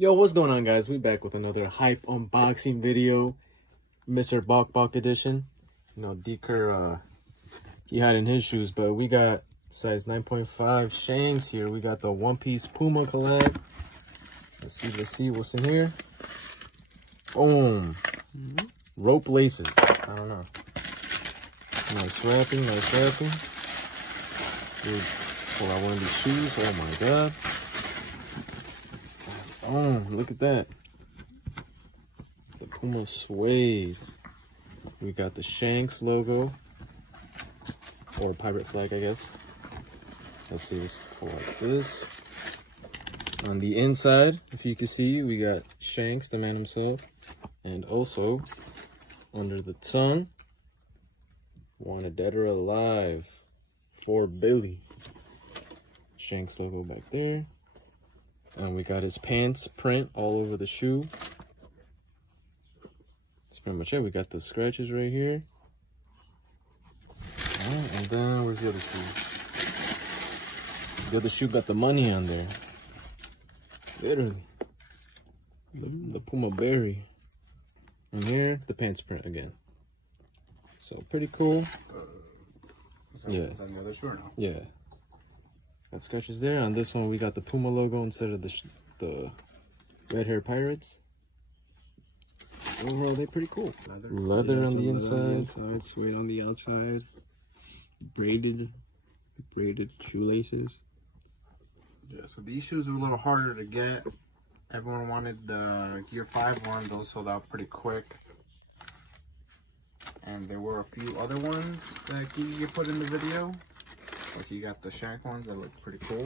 Yo, what's going on, guys? We back with another hype unboxing video, Mr. Bok edition. You know, Deker, he had in his shoes, but we got size 9.5 Shanks here. We got the One Piece PUMA collab. Let's see what's in here. Boom. Rope laces. I don't know. Nice wrapping. Dude, pull out one of these shoes. Oh my god. Oh, look at that. The PUMA Suede. We got the Shanks logo. Or pirate flag, I guess. Let's see, let's pull out this. On the inside, if you can see, we got Shanks, the man himself. And also, under the tongue, Wanted Dead or Alive for Billy. Shanks logo back there. And we got his pants print all over the shoe. That's pretty much it. We got the scratches right here. Alright, and then where's the other shoe? The other shoe got the money on there. Literally. The PUMA berry. And here, the pants print again. So pretty cool. Yeah. Is that the other shoe or no? Yeah. Got scratches there. On this one, we got the PUMA logo instead of the red hair pirates. Overall, they're pretty cool. Leather on the inside. Suede on the outside. Braided shoelaces. Yeah, so these shoes are a little harder to get. Everyone wanted the Gear 5 one. Those sold out pretty quick. And there were a few other ones that you put in the video. Like you got the Shank ones that look pretty cool.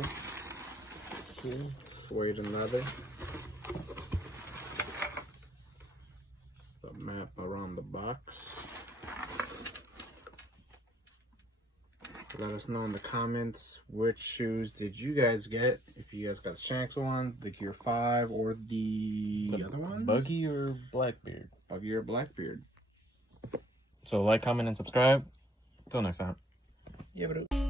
Suede and leather. The map around the box. Let us know in the comments which shoes did you guys get. If you guys got the Shanks one, the Gear 5, or the other ones. Buggy or Blackbeard? Buggy or Blackbeard. So like, comment, and subscribe. Until next time. Yeah, but